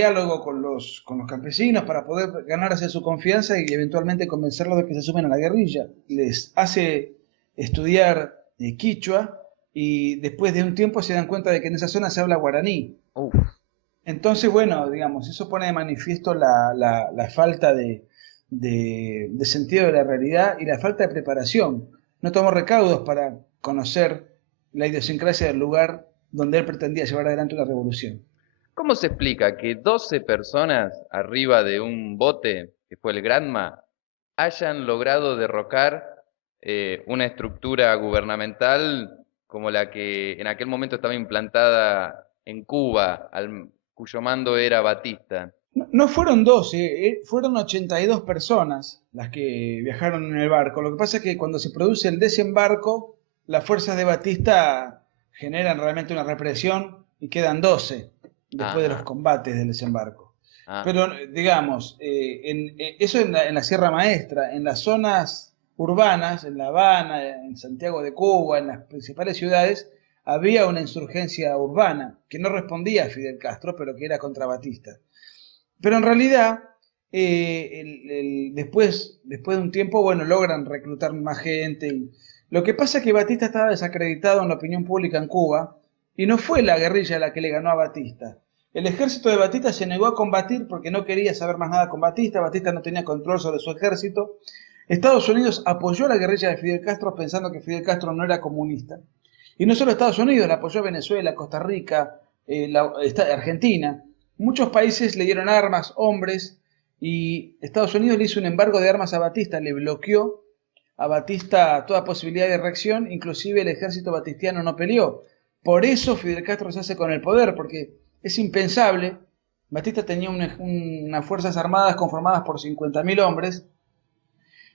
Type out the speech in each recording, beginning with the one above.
diálogo con los campesinos para poder ganarse su confianza y eventualmente convencerlos de que se sumen a la guerrilla. Les hace estudiar quichua y después de un tiempo se dan cuenta de que en esa zona se habla guaraní. Uf, Entonces, bueno, digamos, eso pone de manifiesto la falta de sentido de la realidad y la falta de preparación. No tomó recaudos para conocer la idiosincrasia del lugar donde él pretendía llevar adelante una revolución. ¿cómo se explica que 12 personas arriba de un bote, que fue el Granma, hayan logrado derrocar una estructura gubernamental como la que en aquel momento estaba implantada en Cuba, cuyo mando era Batista? No, no fueron 12, fueron 82 personas las que viajaron en el barco. Lo que pasa es que cuando se produce el desembarco, las fuerzas de Batista generan realmente una represión y quedan 12 después de los Ajá, combates del desembarco. ah, Pero digamos, eso en la Sierra Maestra, en las zonas urbanas, en La Habana, en Santiago de Cuba, en las principales ciudades, había una insurgencia urbana que no respondía a Fidel Castro, pero que era contra Batista. Pero en realidad, después de un tiempo, bueno, logran reclutar más gente. Lo que pasa es que Batista estaba desacreditado en la opinión pública en Cuba y no fue la guerrilla la que le ganó a Batista. El ejército de Batista se negó a combatir porque no quería saber más nada con Batista. Batista no tenía control sobre su ejército. Estados Unidos apoyó la guerrilla de Fidel Castro pensando que Fidel Castro no era comunista. Y no solo Estados Unidos, la apoyó Venezuela, Costa Rica, Argentina. Muchos países le dieron armas, hombres, y Estados Unidos le hizo un embargo de armas a Batista, le bloqueó a Batista toda posibilidad de reacción, inclusive el ejército batistiano no peleó. Por eso Fidel Castro se hace con el poder, porque es impensable. Batista tenía unas fuerzas armadas conformadas por 50.000 hombres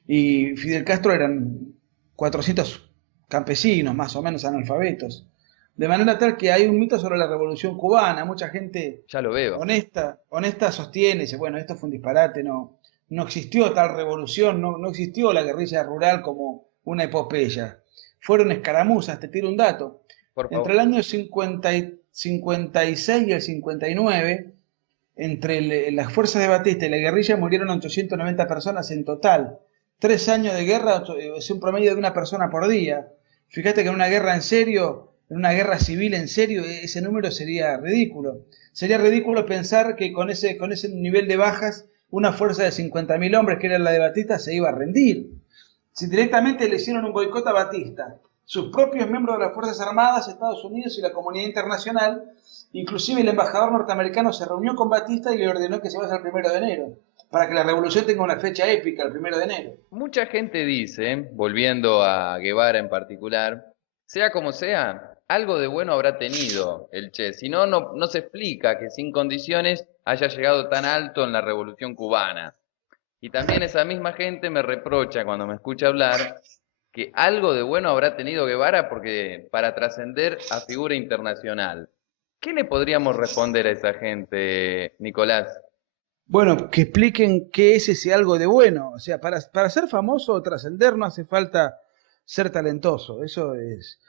y Fidel Castro eran 400 campesinos, más o menos analfabetos. De manera tal que hay un mito sobre la revolución cubana. Mucha gente ya lo veo. honesta sostiene, dice, bueno, esto fue un disparate, no existió tal revolución, no existió la guerrilla rural como una epopeya. Fueron escaramuzas, te tiro un dato. Por Entre favor. el año 56 y el 59, entre las fuerzas de Batista y la guerrilla murieron 890 personas en total. 3 años de guerra es un promedio de una persona por día. Fíjate que en una guerra en serio, en una guerra civil en serio, ese número sería ridículo. Sería ridículo pensar que con ese nivel de bajas, una fuerza de 50.000 hombres, que era la de Batista, se iba a rendir. Si directamente le hicieron un boicot a Batista, sus propios miembros de las Fuerzas Armadas, Estados Unidos y la comunidad internacional, inclusive el embajador norteamericano se reunió con Batista y le ordenó que se vaya el 1 de enero, para que la revolución tenga una fecha épica, el 1 de enero. Mucha gente dice, volviendo a Guevara en particular, sea como sea, algo de bueno habrá tenido el Che. Si no, no se explica que sin condiciones haya llegado tan alto en la Revolución Cubana. Y también esa misma gente me reprocha cuando me escucha hablar que algo de bueno habrá tenido Guevara porque para trascender a figura internacional. ¿Qué le podríamos responder a esa gente, Nicolás? Bueno, que expliquen qué es ese algo de bueno. O sea, para ser famoso o trascender no hace falta ser talentoso. Eso es,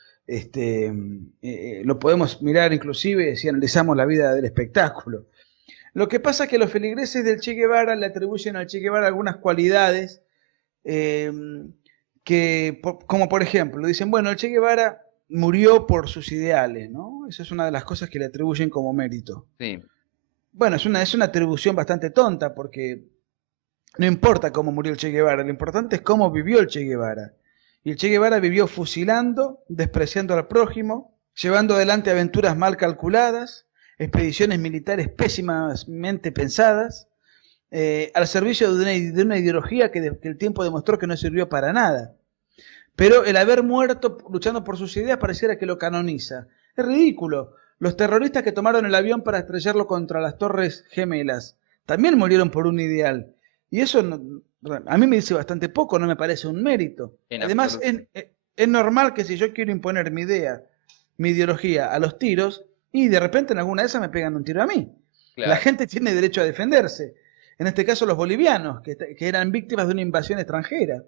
lo podemos mirar inclusive si analizamos la vida del espectáculo. Lo que pasa es que los feligreses del Che Guevara le atribuyen al Che Guevara algunas cualidades eh, como por ejemplo, dicen, bueno, el Che Guevara murió por sus ideales, ¿no? Esa es una de las cosas que le atribuyen como mérito. Sí, Bueno, es una atribución bastante tonta porque no importa cómo murió el Che Guevara, lo importante es cómo vivió el Che Guevara. Y el Che Guevara vivió fusilando, despreciando al prójimo, llevando adelante aventuras mal calculadas, expediciones militares pésimamente pensadas, al servicio de una ideología que el tiempo demostró que no sirvió para nada. Pero el haber muerto luchando por sus ideas pareciera que lo canoniza. Es ridículo. Los terroristas que tomaron el avión para estrellarlo contra las Torres Gemelas también murieron por un ideal. Y eso a mí me dice bastante poco, no me parece un mérito. en Además, absoluto. es normal que si yo quiero imponer mi idea, mi ideología a los tiros, y de repente en alguna de esas me pegan un tiro a mí. La Claro. gente tiene derecho a defenderse. En este caso los bolivianos, que eran víctimas de una invasión extranjera.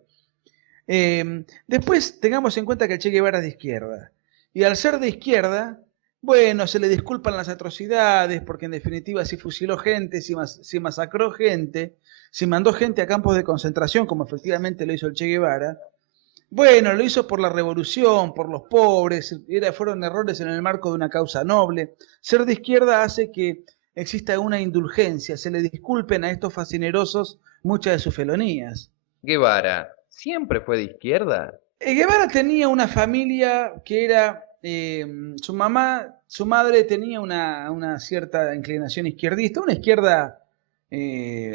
Después tengamos en cuenta que el Che Guevara es de izquierda. Y al ser de izquierda, Bueno, se le disculpan las atrocidades, porque en definitiva si fusiló gente, si masacró gente, si mandó gente a campos de concentración, como efectivamente lo hizo el Che Guevara. Bueno, lo hizo por la revolución, por los pobres, fueron errores en el marco de una causa noble. Ser de izquierda hace que exista una indulgencia, se le disculpen a estos fascinerosos muchas de sus felonías. Guevara, ¿siempre fue de izquierda? Guevara tenía una familia que era, su madre tenía una cierta inclinación izquierdista, una izquierda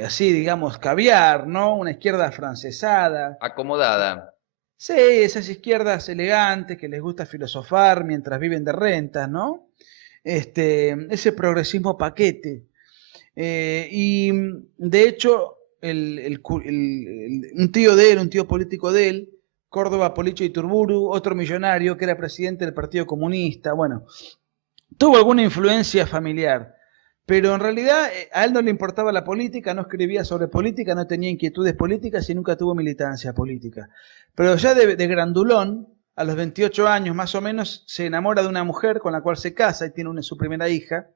así, digamos, caviar, ¿no? Una izquierda afrancesada. Acomodada. Sí, esas izquierdas elegantes que les gusta filosofar mientras viven de rentas, ¿no? Ese progresismo paquete. Y de hecho, un tío de él, un tío político de él, Córdoba Policho Iturburu, otro millonario que era presidente del Partido Comunista, bueno, tuvo alguna influencia familiar, pero en realidad a él no le importaba la política, no escribía sobre política, no tenía inquietudes políticas y nunca tuvo militancia política. Pero ya de grandulón, a los 28 años más o menos, se enamora de una mujer con la cual se casa y tiene su primera hija,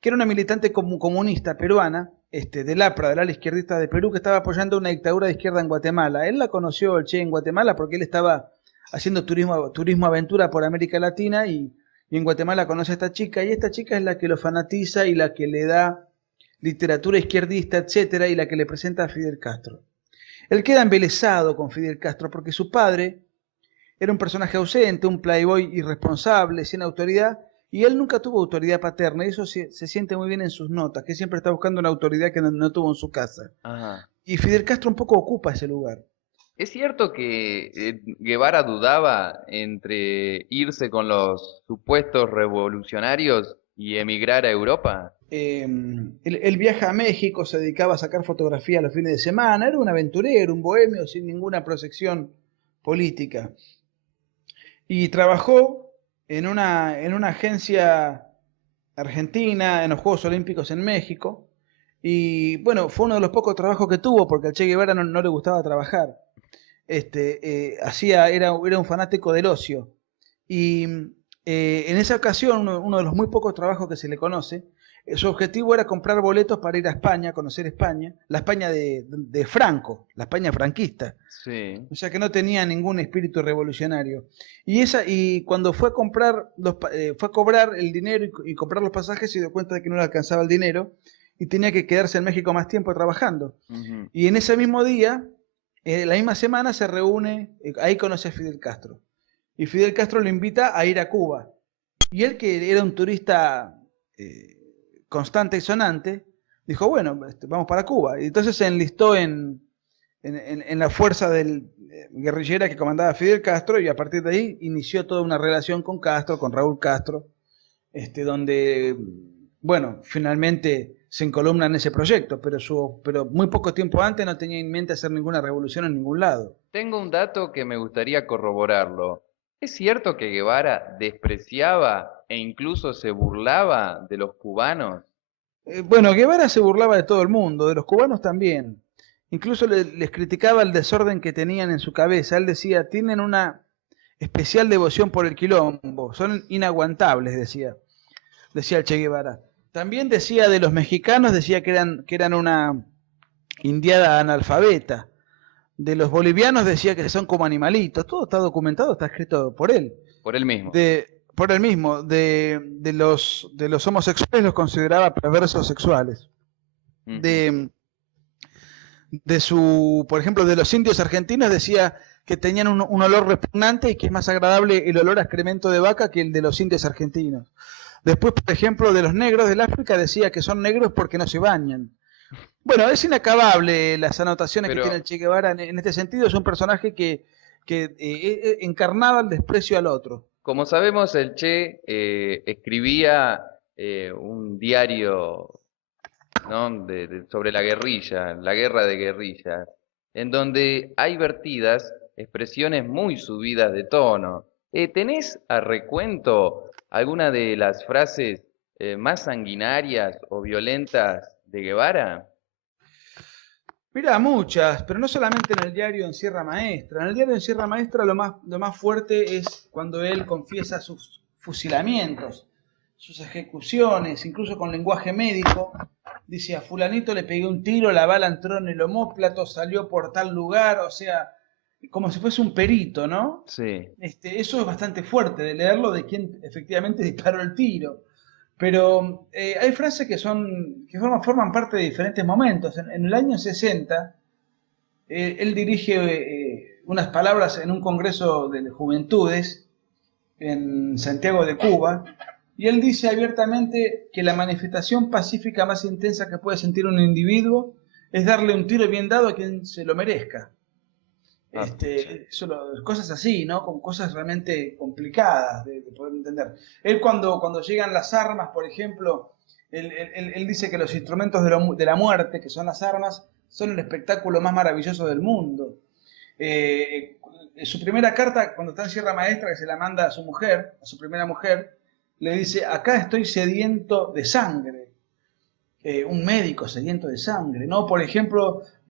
que era una militante comunista peruana, del APRA, del ala izquierdista de Perú, que estaba apoyando una dictadura de izquierda en Guatemala. Él la conoció, el Che, en Guatemala porque él estaba haciendo turismo aventura por América Latina y en Guatemala conoce a esta chica, y esta chica es la que lo fanatiza y la que le da literatura izquierdista, etcétera, y la que le presenta a Fidel Castro. Él queda embelesado con Fidel Castro porque su padre era un personaje ausente, un playboy irresponsable, sin autoridad, y él nunca tuvo autoridad paterna, y eso se siente muy bien en sus notas, que siempre está buscando una autoridad que no tuvo en su casa. Ajá. Y Fidel Castro un poco ocupa ese lugar. ¿Es cierto que Guevara dudaba entre irse con los supuestos revolucionarios y emigrar a Europa? Él viaja a México, se dedicaba a sacar fotografías los fines de semana, era un aventurero, un bohemio sin ninguna proyección política. Y trabajó en una agencia argentina, en los Juegos Olímpicos en México. Y bueno, fue uno de los pocos trabajos que tuvo, porque al Che Guevara no le gustaba trabajar. Era un fanático del ocio. Y en esa ocasión, uno de los muy pocos trabajos que se le conoce, su objetivo era comprar boletos para ir a España, conocer España, la España de Franco, la España franquista. Sí. O sea que no tenía ningún espíritu revolucionario. Y cuando fue a fue a cobrar el dinero y comprar los pasajes, se dio cuenta de que no le alcanzaba el dinero y tenía que quedarse en México más tiempo trabajando. Ujú. Y en ese mismo día, la misma semana se reúne, ahí conoce a Fidel Castro. Y Fidel Castro lo invita a ir a Cuba. Y él, que era un turista constante y sonante, dijo, bueno, vamos para Cuba. Y entonces se enlistó en la fuerza guerrillera que comandaba Fidel Castro, y a partir de ahí inició toda una relación con Castro, con Raúl Castro, donde, bueno, finalmente se encolumna en ese proyecto, pero muy poco tiempo antes no tenía en mente hacer ninguna revolución en ningún lado. Tengo un dato que me gustaría corroborarlo. ¿Es cierto que Guevara despreciaba e incluso se burlaba de los cubanos? Bueno, Guevara se burlaba de todo el mundo, de los cubanos también. Incluso les criticaba el desorden que tenían en su cabeza. Él decía, tienen una especial devoción por el quilombo, son inaguantables, decía el Che Guevara. También decía de los mexicanos, decía que eran una indiada analfabeta. De los bolivianos decía que son como animalitos. Todo está documentado, está escrito por él. Por él mismo. Por él mismo. De los homosexuales los consideraba perversos sexuales. Ujú. Por ejemplo, de los indios argentinos decía que tenían un olor repugnante y que es más agradable el olor a excremento de vaca que el de los indios argentinos. Después, por ejemplo, de los negros del África decía que son negros porque no se bañan. Bueno, es inacabable las anotaciones que tiene Pero el Che Guevara en este sentido. Es un personaje que encarnaba el desprecio al otro. como sabemos, el Che escribía un diario, ¿no? Sobre la guerrilla, la guerra de guerrillas, en donde hay vertidas expresiones muy subidas de tono. ¿Tenés a recuento alguna de las frases más sanguinarias o violentas de Guevara? Mira, muchas, pero no solamente en el diario en Sierra Maestra. En el diario en Sierra Maestra lo más fuerte es cuando él confiesa sus fusilamientos. sus ejecuciones, incluso con lenguaje médico. Dice, a fulanito le pegué un tiro, la bala entró en el omóplato, salió por tal lugar, o sea, como si fuese un perito, ¿no? Sí. Eso es bastante fuerte de leerlo, de quién efectivamente disparó el tiro. Pero hay frases que forman parte de diferentes momentos. En el año 60, él dirige unas palabras en un congreso de juventudes en Santiago de Cuba, y él dice abiertamente que la manifestación pacífica más intensa que puede sentir un individuo es darle un tiro bien dado a quien se lo merezca. Ah, pucha. Cosas así, ¿no? Con cosas realmente complicadas de poder entender. Él cuando llegan las armas, por ejemplo, él dice que los instrumentos de la muerte, que son las armas, son el espectáculo más maravilloso del mundo. Eh, Su primera carta, cuando está en Sierra Maestra, que se la manda a su mujer, a su primera mujer, le dice, acá estoy sediento de sangre. Un médico sediento de sangre, ¿no? Por ejemplo,